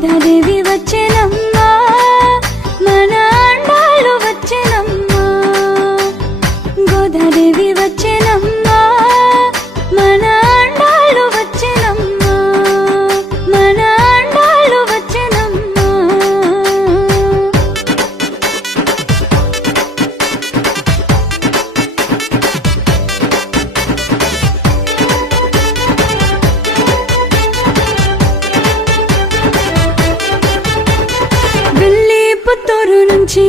గోదాదేవి వచ్చెనమ్మా, మన అండాలు వచ్చెనమ్మా. గోదాదేవి వచ్చెనమ్మా, మన అండాలు వచ్చెనమ్మా, మన అండాలు వచ్చెనమ్మా. పుత్తూరు నుంచి